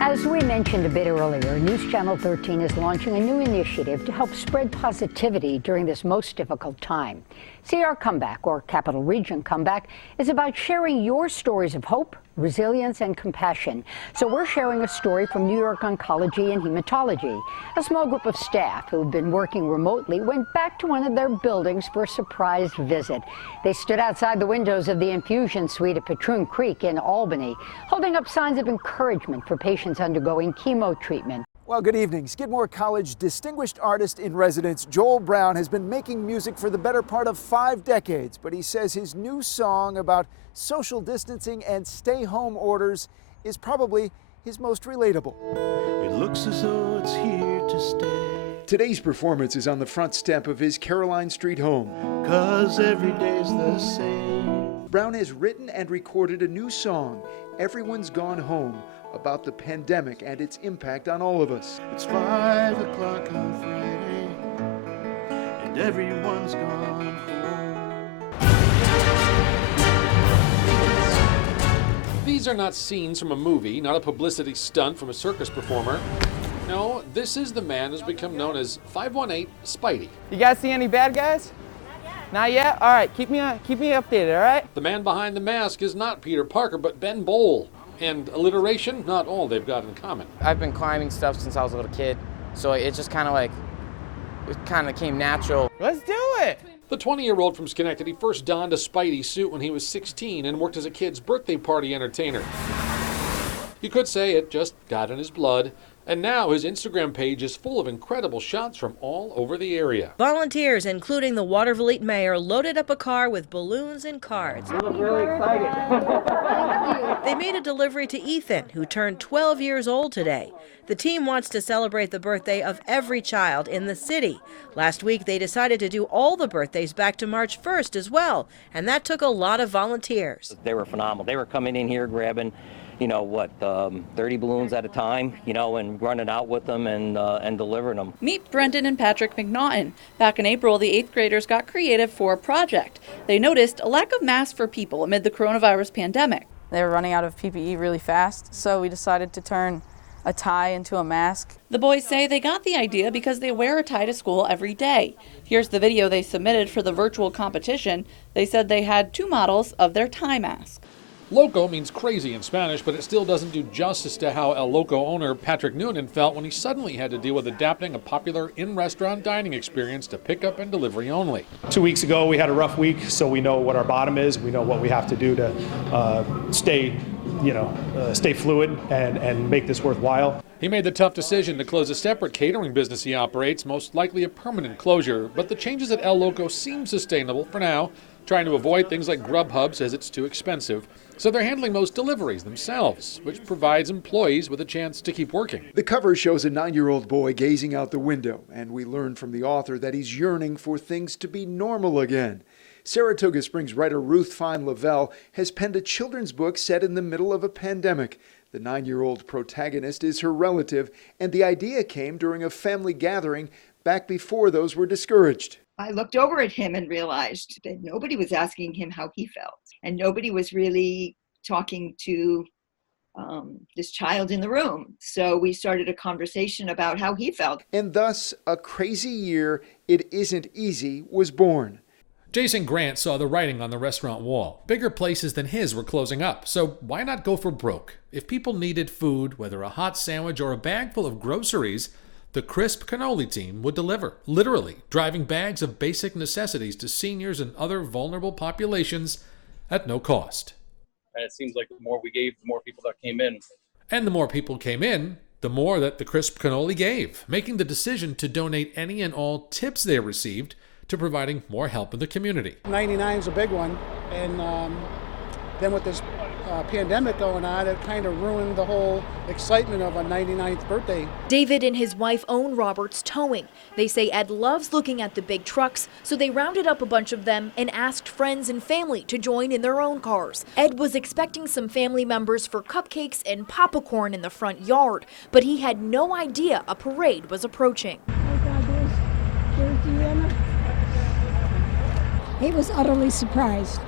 As we mentioned a bit earlier, News Channel 13 is launching a new initiative to help spread positivity during this most difficult time. CRComeback, or Capital Region Comeback, is about sharing your stories of hope, resilience, and compassion. So we're sharing a story from New York Oncology and Hematology. A small group of staff who have been working remotely went back to one of their buildings for a surprise visit. They stood outside the windows of the infusion suite at Patroon Creek in Albany, holding up signs of encouragement for patients undergoing chemo treatment. Well, good evening. Skidmore College distinguished artist in residence Joel Brown has been making music for the better part of 5 decades, but he says his new song about social distancing and stay-home orders is probably his most relatable. It looks as though it's here to stay. Today's performance is on the front step of his Caroline Street home. 'Cause every day's the same. Brown has written and recorded a new song, Everyone's Gone Home, about the pandemic and its impact on all of us. It's 5 o'clock on Friday, and everyone's gone home. These are not scenes from a movie, not a publicity stunt from a circus performer. No, this is the man who's become known as 518 Spidey. You guys see any bad guys? Not yet? All right, keep me updated, all right? The man behind the mask is not Peter Parker, but Ben Bowl. And alliteration, not all they've got in common. I've been climbing stuff since I was a little kid, so it just kind of came natural. Let's do it! The 20-year-old from Schenectady first donned a Spidey suit when he was 16 and worked as a kid's birthday party entertainer. You could say it just got in his blood. And now his Instagram page is full of incredible shots from all over the area. Volunteers, including the Watervliet mayor, loaded up a car with balloons and cards. You look really excited. They made a delivery to Ethan, who turned 12 years old today. The team wants to celebrate the birthday of every child in the city. Last week, they decided to do all the birthdays back to March 1st as well, and that took a lot of volunteers. They were phenomenal. They were coming in here grabbing 30 balloons at a time, and running out with them and delivering them. Meet Brendan and Patrick McNaughton. Back in April, the 8th graders got creative for a project. They noticed a lack of masks for people amid the coronavirus pandemic. They were running out of PPE really fast, so we decided to turn a tie into a mask. The boys say they got the idea because they wear a tie to school every day. Here's the video they submitted for the virtual competition. They said they had 2 models of their tie mask. Loco means crazy in Spanish, but it still doesn't do justice to how El Loco owner Patrick Noonan felt when he suddenly had to deal with adapting a popular in-restaurant dining experience to pickup and delivery only. 2 weeks ago, we had a rough week, so we know what our bottom is. We know what we have to do to stay fluid and make this worthwhile. He made the tough decision to close a separate catering business he operates, most likely a permanent closure, but the changes at El Loco seem sustainable for now, trying to avoid things like Grubhub says it's too expensive. So they're handling most deliveries themselves, which provides employees with a chance to keep working. The cover shows a 9-year-old boy gazing out the window, and we learn from the author that he's yearning for things to be normal again. Saratoga Springs writer Ruth Fine Lavelle has penned a children's book set in the middle of a pandemic. The 9-year-old protagonist is her relative, and the idea came during a family gathering back before those were discouraged. I looked over at him and realized that nobody was asking him how he felt, and nobody was really talking to this child in the room. So we started a conversation about how he felt. And thus, a crazy year, It Isn't Easy, was born. Jason Grant saw the writing on the restaurant wall. Bigger places than his were closing up, so why not go for broke? If people needed food, whether a hot sandwich or a bag full of groceries, the Crisp Cannoli team would deliver, literally driving bags of basic necessities to seniors and other vulnerable populations at no cost. And it seems like the more we gave, the more people that came in. And the more people came in, the more that the Crisp Cannoli gave, making the decision to donate any and all tips they received to providing more help in the community. 99 is a big one, and then with this pandemic going on, it kind of ruined the whole excitement of a 99th birthday. David and his wife own Roberts Towing. They say Ed loves looking at the big trucks, so they rounded up a bunch of them and asked friends and family to join in their own cars. Ed was expecting some family members for cupcakes and popcorn in the front yard, but he had no idea a parade was approaching. He was utterly surprised.